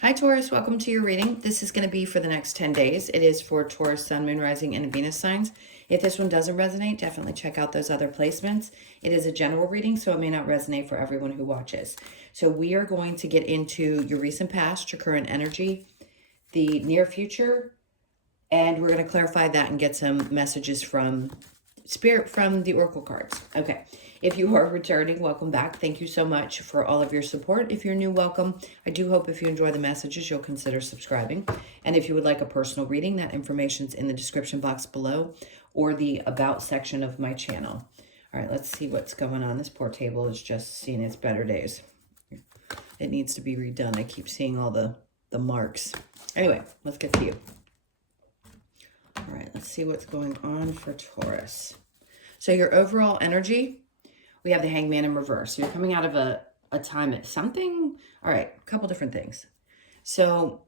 Hi Taurus, welcome to your reading. This is going to be for the next 10 days. It is for Taurus, Sun, Moon, Rising, and Venus signs. If this one doesn't resonate, definitely check out those other placements. It is a general reading, so it may not resonate for everyone who watches. So we are going to get into your recent past, your current energy, the near future, and we're going to clarify that and get some messages from Spirit from the Oracle cards. Okay. If you are returning, welcome back. Thank you so much for all of your support. If you're new, welcome. I do hope if you enjoy the messages, you'll consider subscribing. And if you would like a personal reading, that information's in the description box below or the About section of my channel. All right, let's see what's going on. This poor table is just seeing its better days. It needs to be redone. I keep seeing all the marks. Anyway, let's get to you. All right, let's see what's going on for Taurus. So your overall energy, we have the Hangman in reverse. So you're coming out of a time at something. All right, a couple different things. So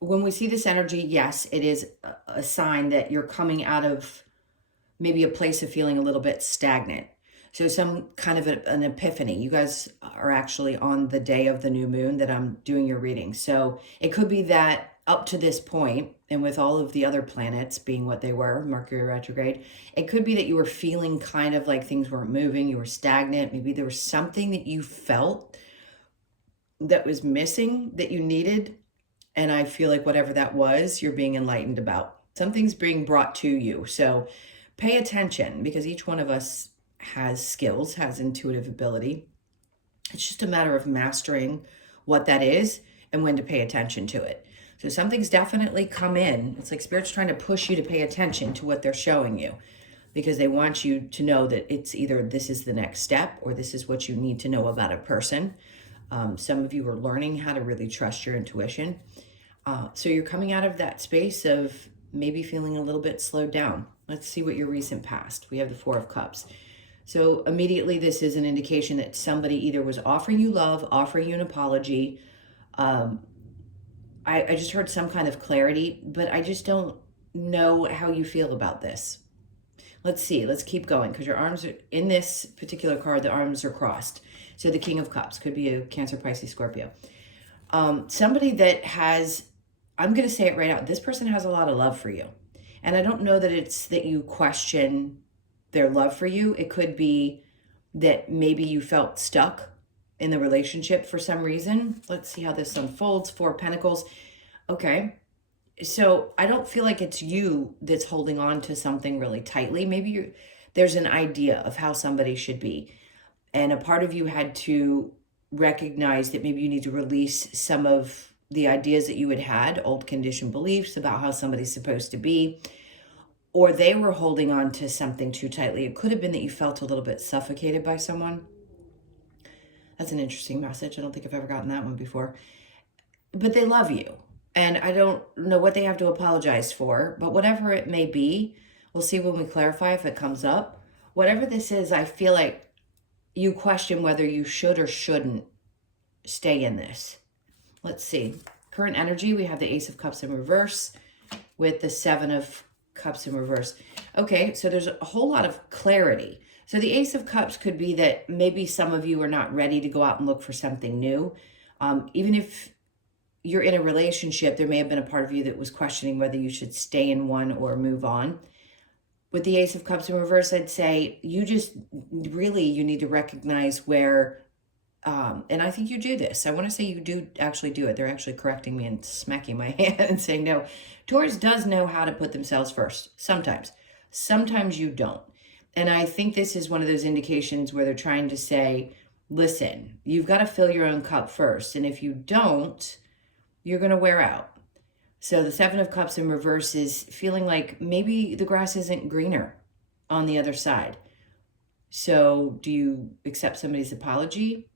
when we see this energy, yes, it is a sign that you're coming out of maybe a place of feeling a little bit stagnant. So some kind of an epiphany. You guys are actually on the day of the new moon that I'm doing your reading. So it could be that up to this point, and with all of the other planets being what they were, Mercury retrograde, it could be that you were feeling kind of like things weren't moving, you were stagnant. Maybe there was something that you felt that was missing that you needed. And I feel like whatever that was, you're being enlightened about. Something's being brought to you. So pay attention, because each one of us has skills, has intuitive ability. It's just a matter of mastering what that is and when to pay attention to it. So something's definitely come in. It's like Spirit's trying to push you to pay attention to what they're showing you, because they want you to know that it's either this is the next step or this is what you need to know about a person. Some of you are learning how to really trust your intuition. So you're coming out of that space of maybe feeling a little bit slowed down. Let's see what your recent past. We have the Four of Cups. So immediately this is an indication that somebody either was offering you love, offering you an apology. I just heard some kind of clarity, but I just don't know how you feel about this. Let's see. Let's keep going, because your arms are, in this particular card, the arms are crossed. So the King of Cups could be a Cancer, Pisces, Scorpio. Somebody that has, I'm going to say it right out, this person has a lot of love for you. And I don't know that it's that you question their love for you. It could be that maybe you felt stuck in the relationship for some reason. Let's see how this unfolds. Four of Pentacles. Okay. So I don't feel like it's you that's holding on to something really tightly. Maybe there's an idea of how somebody should be. And a part of you had to recognize that maybe you need to release some of the ideas that you had, old conditioned beliefs about how somebody's supposed to be, or they were holding on to something too tightly. It could have been that you felt a little bit suffocated by someone. That's an interesting message. I don't think I've ever gotten that one before. But they love you. And I don't know what they have to apologize for, but whatever it may be, we'll see when we clarify if it comes up. Whatever this is, I feel like you question whether you should or shouldn't stay in this. Let's see. Current energy, we have the Ace of Cups in reverse with the Seven of Cups in reverse. Okay, so there's a whole lot of clarity. So the Ace of Cups could be that maybe some of you are not ready to go out and look for something new. Even if you're in a relationship, there may have been a part of you that was questioning whether you should stay in one or move on. With the Ace of Cups in reverse, I'd say you just really, you need to recognize where, and I think you do this. I want to say you do actually do it. They're actually correcting me and smacking my hand and saying, no, Taurus does know how to put themselves first. Sometimes you don't. And I think this is one of those indications where they're trying to say, listen, you've got to fill your own cup first. And if you don't, you're going to wear out. So the Seven of Cups in reverse is feeling like maybe the grass isn't greener on the other side. So do you accept somebody's apology?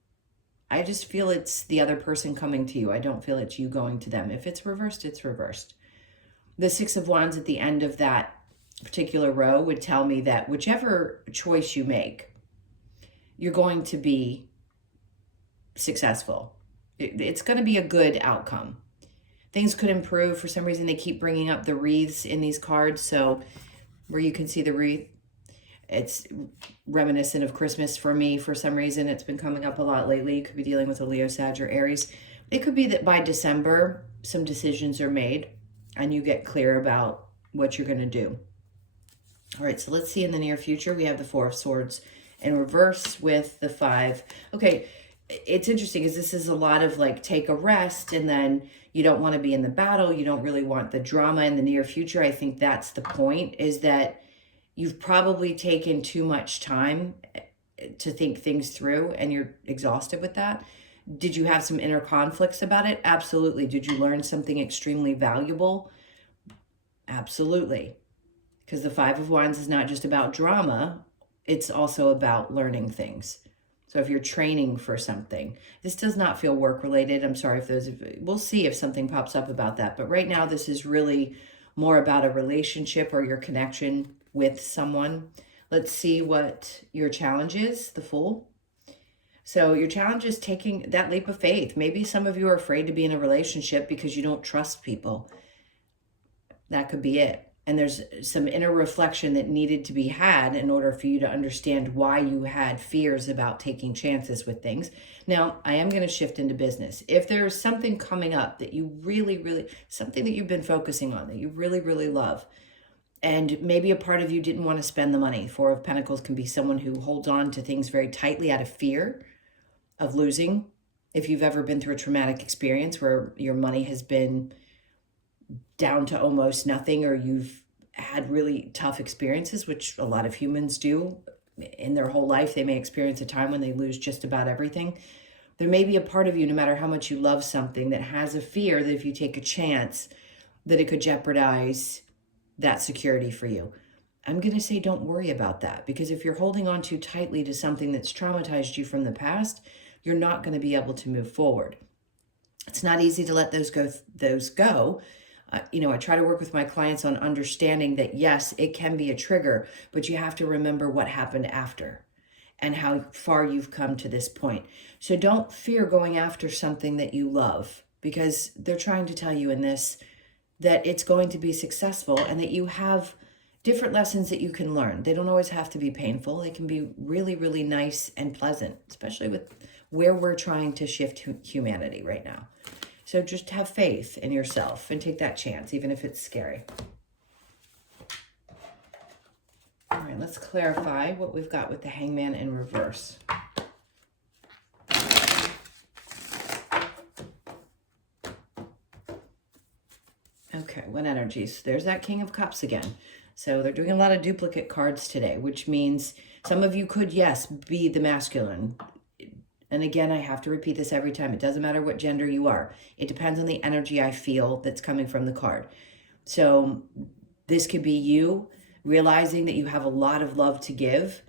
I just feel it's the other person coming to you. I don't feel it's you going to them. If it's reversed, it's reversed. The Six of Wands at the end of that particular row would tell me that whichever choice you make, you're going to be successful. It's going to be a good outcome. Things could improve. For some reason, they keep bringing up the wreaths in these cards. So where you can see the wreath, it's reminiscent of Christmas for me. For some reason, it's been coming up a lot lately. You could be dealing with a Leo, Sag, or Aries. It could be that by December, some decisions are made and you get clear about what you're going to do. All right, so let's see in the near future. We have the Four of Swords in reverse with the Five. Okay, it's interesting because this is a lot of like take a rest and then you don't want to be in the battle. You don't really want the drama in the near future. I think that's the point, is that you've probably taken too much time to think things through and you're exhausted with that. Did you have some inner conflicts about it? Absolutely. Did you learn something extremely valuable? Absolutely. Because the Five of Wands is not just about drama, it's also about learning things. So if you're training for something, this does not feel work related. I'm sorry if those, we'll see if something pops up about that. But right now, this is really more about a relationship or your connection with someone. Let's see what your challenge is, the Fool. So your challenge is taking that leap of faith. Maybe some of you are afraid to be in a relationship because you don't trust people. That could be it. And there's some inner reflection that needed to be had in order for you to understand why you had fears about taking chances with things. Now, I am going to shift into business. If there's something coming up that you really, something that you've been focusing on that you really love, and maybe a part of you didn't want to spend the money. Four of Pentacles can be someone who holds on to things very tightly out of fear of losing. If you've ever been through a traumatic experience where your money has been down to almost nothing, or you've had really tough experiences, which a lot of humans do in their whole life. They may experience a time when they lose just about everything. There may be a part of you, no matter how much you love something, that has a fear that if you take a chance, that it could jeopardize that security for you. I'm going to say don't worry about that, because if you're holding on too tightly to something that's traumatized you from the past, you're not going to be able to move forward. It's not easy to let those go. I try to work with my clients on understanding that, yes, it can be a trigger, but you have to remember what happened after and how far you've come to this point. So don't fear going after something that you love, because they're trying to tell you in this that it's going to be successful and that you have different lessons that you can learn. They don't always have to be painful. They can be really nice and pleasant, especially with where we're trying to shift humanity right now. So just have faith in yourself and take that chance, even if it's scary. All right, let's clarify what we've got with the Hangman in reverse. Okay, what energies? There's that King of Cups again. So they're doing a lot of duplicate cards today, which means some of you could, yes, be the masculine. And again, I have to repeat this every time. It doesn't matter what gender you are. It depends on the energy I feel that's coming from the card. So this could be you realizing that you have a lot of love to give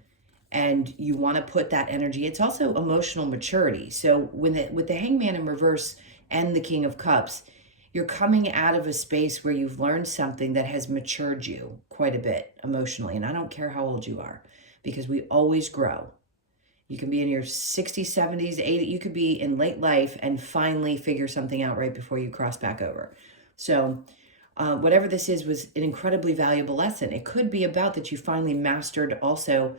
and you want to put that energy. It's also emotional maturity. So with the Hangman in reverse and the King of Cups, you're coming out of a space where you've learned something that has matured you quite a bit emotionally. And I don't care how old you are, because we always grow. You can be in your 60s, 70s, 80s. You could be in late life and finally figure something out right before you cross back over. So whatever this is was an incredibly valuable lesson. It could be about that you finally mastered also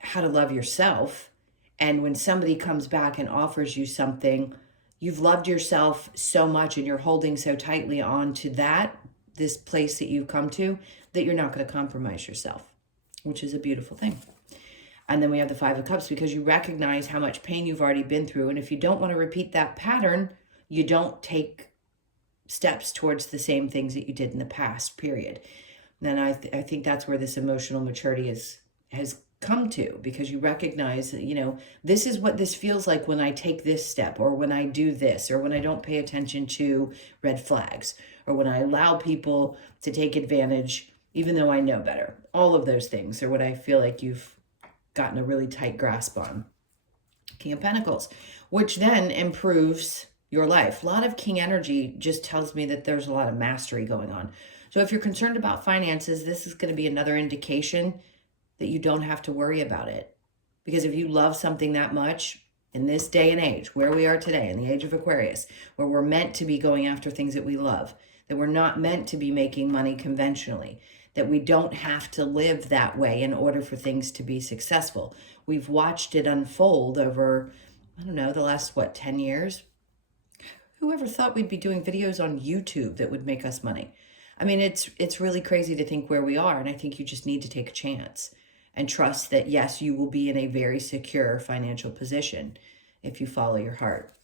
how to love yourself. And when somebody comes back and offers you something, you've loved yourself so much and you're holding so tightly on to this place that you've come to, that you're not going to compromise yourself, which is a beautiful thing. And then we have the Five of Cups, because you recognize how much pain you've already been through. And if you don't want to repeat that pattern, you don't take steps towards the same things that you did in the past, period. And I think that's where this emotional maturity has come to, because you recognize that, this is what this feels like when I take this step, or when I do this, or when I don't pay attention to red flags, or when I allow people to take advantage, even though I know better. All of those things are what I feel like you've gotten a really tight grasp on. King of Pentacles, which then improves your life. A lot of King energy just tells me that there's a lot of mastery going on. So if you're concerned about finances, this is going to be another indication that you don't have to worry about it. Because if you love something that much, in this day and age, where we are today, in the age of Aquarius, where we're meant to be going after things that we love, that we're not meant to be making money conventionally, that we don't have to live that way in order for things to be successful. We've watched it unfold over, the last, 10 years? Whoever thought we'd be doing videos on YouTube that would make us money? I mean, it's really crazy to think where we are, and I think you just need to take a chance and trust that, yes, you will be in a very secure financial position if you follow your heart.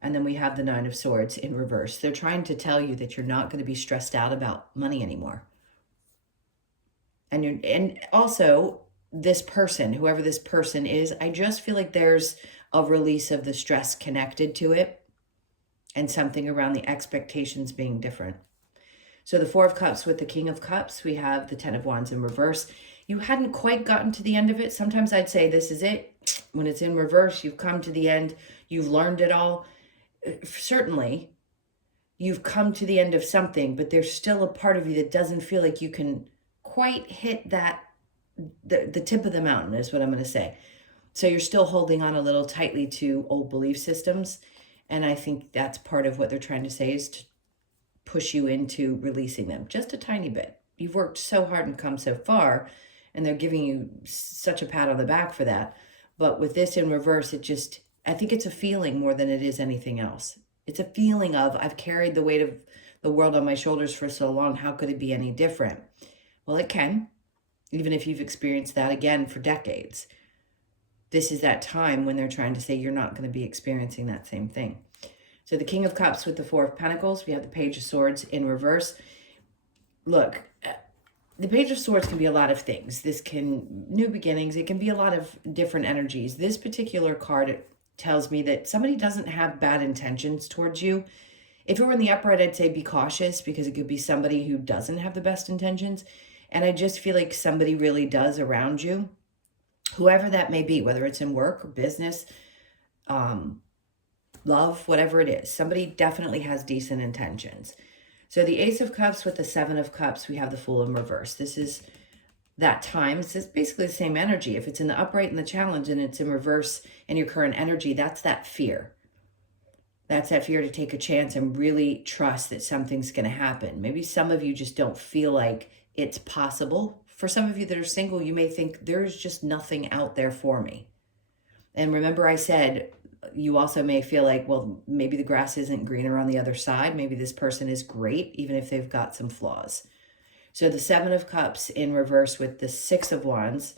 And then we have the Nine of Swords in reverse. They're trying to tell you that you're not going to be stressed out about money anymore. And also this person, whoever this person is, I just feel like there's a release of the stress connected to it and something around the expectations being different. So the Four of Cups with the King of Cups, we have the Ten of Wands in reverse. You hadn't quite gotten to the end of it. Sometimes I'd say this is it. When it's in reverse, you've come to the end. You've learned it all. Certainly, you've come to the end of something, but there's still a part of you that doesn't feel like you can quite hit that, the tip of the mountain is what I'm going to say. So you're still holding on a little tightly to old belief systems. And I think that's part of what they're trying to say, is to push you into releasing them just a tiny bit. You've worked so hard and come so far, and they're giving you such a pat on the back for that. But with this in reverse, I think it's a feeling more than it is anything else. It's a feeling of, I've carried the weight of the world on my shoulders for so long. How could it be any different? Well, it can, even if you've experienced that again for decades. This is that time when they're trying to say you're not going to be experiencing that same thing. So the King of Cups with the Four of Pentacles, we have the Page of Swords in reverse. Look, the Page of Swords can be a lot of things. New beginnings, it can be a lot of different energies. This particular card tells me that somebody doesn't have bad intentions towards you. If it were in the upright, I'd say be cautious, because it could be somebody who doesn't have the best intentions. And I just feel like somebody really does around you, whoever that may be, whether it's in work or business, love, whatever it is. Somebody definitely has decent intentions. So the Ace of Cups with the Seven of Cups, we have the Fool in reverse. This is that time. It's basically the same energy. If it's in the upright and the challenge and it's in reverse in your current energy, that's that fear. That's that fear to take a chance and really trust that something's going to happen. Maybe some of you just don't feel like it's possible. For some of you that are single, you may think there's just nothing out there for me. And remember I said, you also may feel like, well, maybe the grass isn't greener on the other side. Maybe this person is great, even if they've got some flaws. So the Seven of Cups in reverse with the Six of Wands,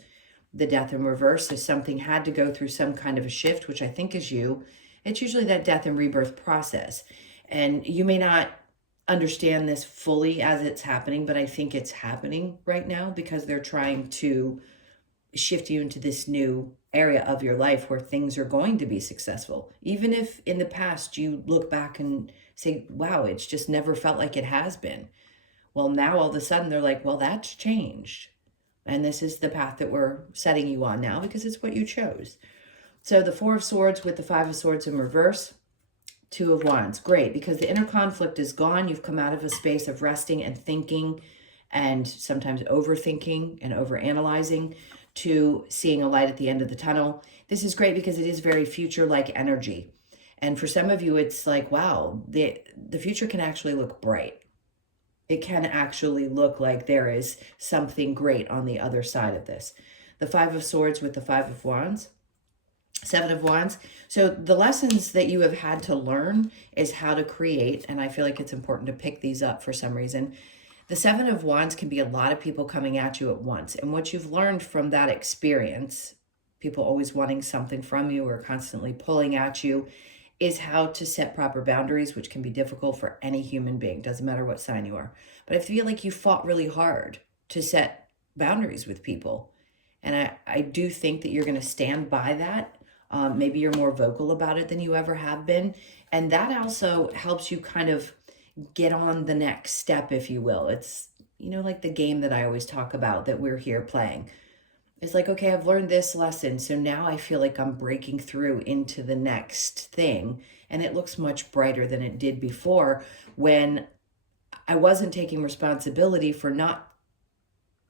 the Death in reverse. So something had to go through some kind of a shift, which I think is you. It's usually that death and rebirth process. And you may not understand this fully as it's happening, but I think it's happening right now because they're trying to shift you into this new area of your life where things are going to be successful. Even if in the past you look back and say, wow, it's just never felt like it has been. Well, now all of a sudden they're like, well, that's changed. And this is the path that we're setting you on now because it's what you chose. So the Four of Swords with the Five of Swords in reverse, Two of Wands. Great, because the inner conflict is gone. You've come out of a space of resting and thinking and sometimes overthinking and overanalyzing to seeing a light at the end of the tunnel. This is great because it is very future-like energy. And for some of you, it's like, wow, the future can actually look bright. It can actually look like there is something great on the other side of this. The Five of Swords with the Five of Wands. Seven of Wands. So the lessons that you have had to learn is how to create, and I feel like it's important to pick these up for some reason. The Seven of Wands can be a lot of people coming at you at once. And what you've learned from that experience, people always wanting something from you or constantly pulling at you, is how to set proper boundaries, which can be difficult for any human being. Doesn't matter what sign you are. But I feel like you fought really hard to set boundaries with people. And I do think that you're going to stand by that. Maybe you're more vocal about it than you ever have been. And that also helps you kind of get on the next step, if you will. It's, you know, like the game that I always talk about that we're here playing. It's like, okay, I've learned this lesson. So now I feel like I'm breaking through into the next thing. And it looks much brighter than it did before when I wasn't taking responsibility for not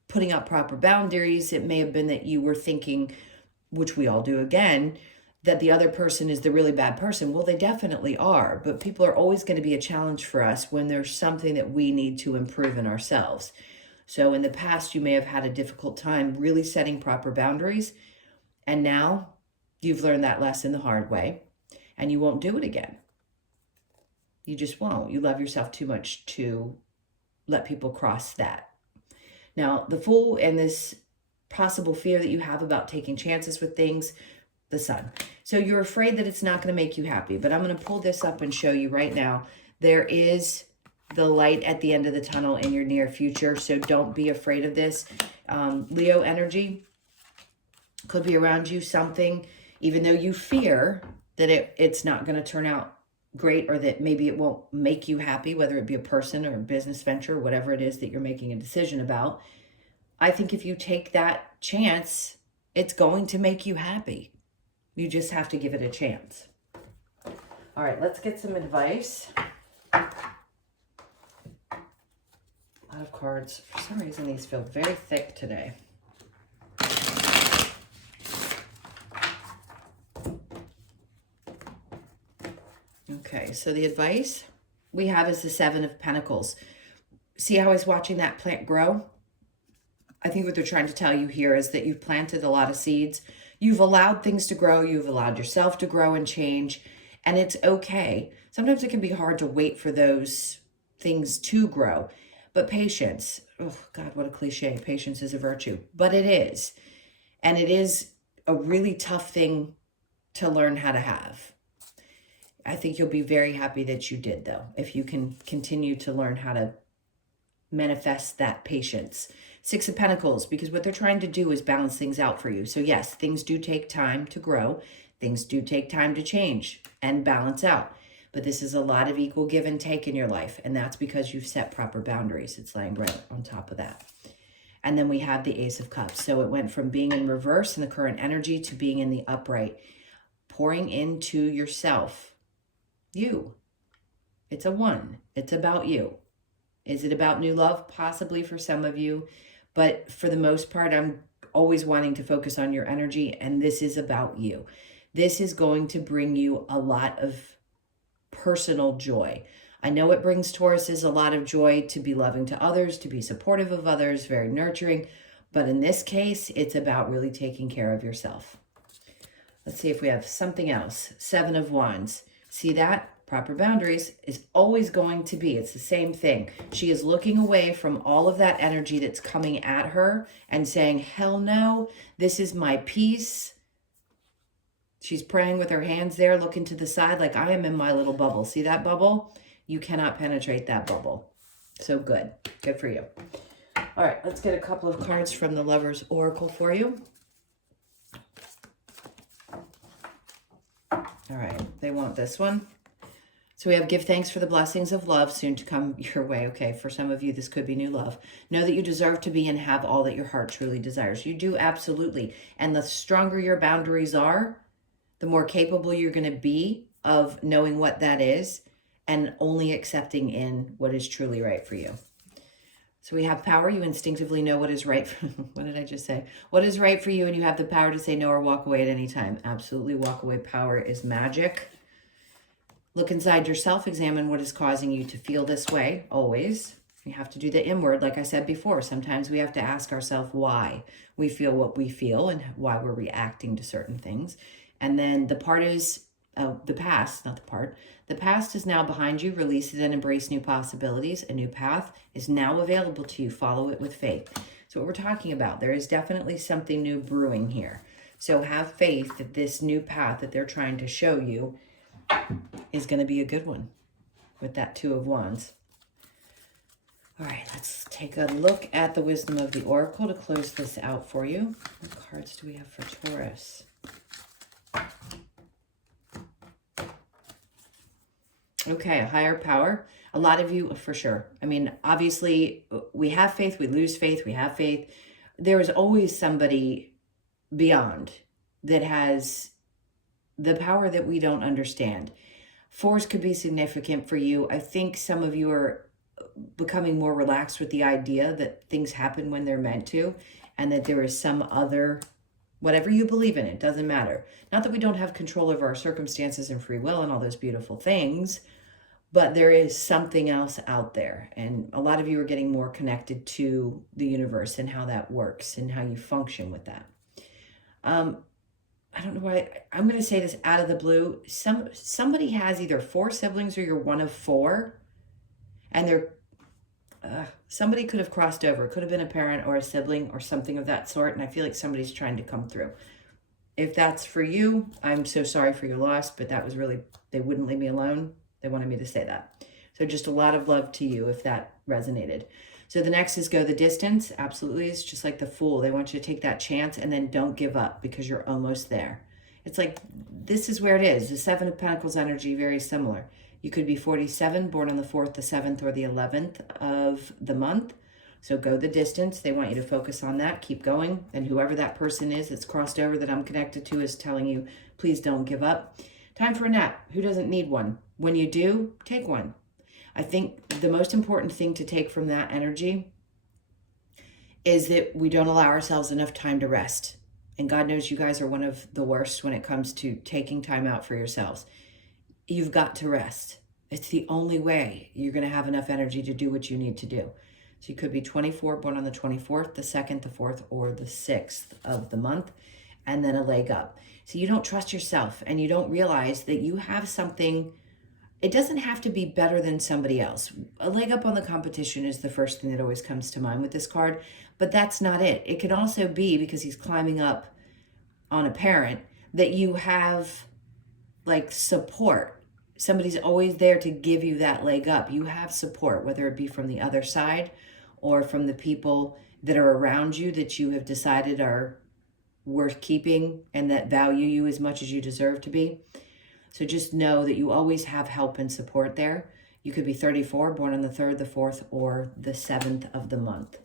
putting up proper boundaries. It may have been that you were thinking, which we all do again, that the other person is the really bad person. Well, they definitely are, but people are always going to be a challenge for us when there's something that we need to improve in ourselves. So in the past, you may have had a difficult time really setting proper boundaries, and now you've learned that lesson the hard way, and you won't do it again. You just won't. You love yourself too much to let people cross that. Now, the Fool and this possible fear that you have about taking chances with things, the Sun. So you're afraid that it's not going to make you happy, but I'm going to pull this up and show you right now. There is the light at the end of the tunnel in your near future, so don't be afraid of this. Leo energy could be around you, something, even though you fear that it's not going to turn out great, or that maybe it won't make you happy, whether it be a person or a business venture, whatever it is that you're making a decision about. I think if you take that chance, it's going to make you happy. You just have to give it a chance. All right, let's get some advice. A lot of cards. For some reason, these feel very thick today. Okay, so the advice we have is the Seven of Pentacles. See how he's watching that plant grow? I think what they're trying to tell you here is that you've planted a lot of seeds. You've allowed things to grow. You've allowed yourself to grow and change. And it's okay. Sometimes it can be hard to wait for those things to grow. But patience, oh God, what a cliche. Patience is a virtue. But it is. And it is a really tough thing to learn how to have. I think you'll be very happy that you did, though, if you can continue to learn how to manifest that patience. Six of Pentacles, because what they're trying to do is balance things out for you. So yes, things do take time to grow. Things do take time to change and balance out. But this is a lot of equal give and take in your life. And that's because you've set proper boundaries. It's laying right on top of that. And then we have the Ace of Cups. So it went from being in reverse in the current energy to being in the upright. Pouring into yourself. You. It's a 1. It's about you. Is it about new love? Possibly for some of you. But for the most part, I'm always wanting to focus on your energy. And this is about you. This is going to bring you a lot of personal joy. I know it brings Tauruses a lot of joy to be loving to others, to be supportive of others, very nurturing. But in this case, it's about really taking care of yourself. Let's see if we have something else. 7 of Wands. See that? Proper boundaries is always going to be. It's the same thing. She is looking away from all of that energy that's coming at her and saying, hell no, this is my peace. She's praying with her hands there, looking to the side like I am in my little bubble. See that bubble? You cannot penetrate that bubble. So good. Good for you. All right, let's get a couple of cards from the Lover's Oracle for you. All right, they want this one. So we have give thanks for the blessings of love soon to come your way. Okay, for some of you, this could be new love. Know that you deserve to be and have all that your heart truly desires. You do, absolutely. And the stronger your boundaries are, the more capable you're going to be of knowing what that is and only accepting in what is truly right for you. So we have power. You instinctively know what is right. What did I just say? What is right for you, and you have the power to say no or walk away at any time. Absolutely, walk away power is magic. Look inside yourself. Examine what is causing you to feel this way, always. You have to do the inward, like I said before. Sometimes we have to ask ourselves why we feel what we feel and why we're reacting to certain things. And then the part is the past, not the part. The past is now behind you. Release it and embrace new possibilities. A new path is now available to you. Follow it with faith. So what we're talking about, there is definitely something new brewing here. So have faith that this new path that they're trying to show you is going to be a good one with that 2 of Wands. All right, let's take a look at the wisdom of the Oracle to close this out for you. What cards do we have for Taurus? Okay, a higher power. A lot of you, for sure. I mean, obviously, we have faith, we lose faith, we have faith. There is always somebody beyond that has the power that we don't understand. 4s could be significant for you. I think some of you are becoming more relaxed with the idea that things happen when they're meant to, and that there is some other, whatever you believe in, it doesn't matter. Not that we don't have control over our circumstances and free will and all those beautiful things, but there is something else out there. And a lot of you are getting more connected to the universe and how that works and how you function with that. I don't know why, I'm going to say this out of the blue. Somebody has either 4 siblings or you're one of 4, and they're somebody could have crossed over. It could have been a parent or a sibling or something of that sort, and I feel like somebody's trying to come through. If that's for you, I'm so sorry for your loss, but that was really, they wouldn't leave me alone. They wanted me to say that. So just a lot of love to you if that resonated. So the next is go the distance. Absolutely. It's just like the Fool. They want you to take that chance and then don't give up because you're almost there. It's like, this is where it is. The 7 of Pentacles energy, very similar. You could be 47, born on the 4th, the 7th, or the 11th of the month. So go the distance. They want you to focus on that. Keep going. And whoever that person is that's crossed over that I'm connected to is telling you, please don't give up. Time for a nap. Who doesn't need one? When you do, take one. I think the most important thing to take from that energy is that we don't allow ourselves enough time to rest. And God knows you guys are one of the worst when it comes to taking time out for yourselves. You've got to rest. It's the only way you're going to have enough energy to do what you need to do. So you could be 24, born on the 24th, the 2nd, the 4th, or the 6th of the month, and then a leg up. So you don't trust yourself and you don't realize that you have something. It doesn't have to be better than somebody else. A leg up on the competition is the first thing that always comes to mind with this card, but that's not it. It can also be, because he's climbing up on a parent, that you have like support. Somebody's always there to give you that leg up. You have support, whether it be from the other side or from the people that are around you that you have decided are worth keeping and that value you as much as you deserve to be. So just know that you always have help and support there. You could be 34, born on the 3rd, the 4th, or the 7th of the month.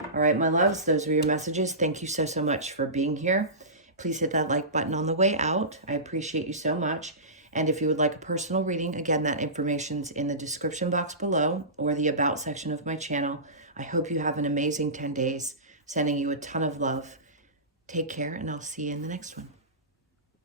All right, my loves, those were your messages. Thank you so, so much for being here. Please hit that like button on the way out. I appreciate you so much. And if you would like a personal reading, again, that information's in the description box below or the About section of my channel. I hope you have an amazing 10 days. Sending you a ton of love. Take care, and I'll see you in the next one.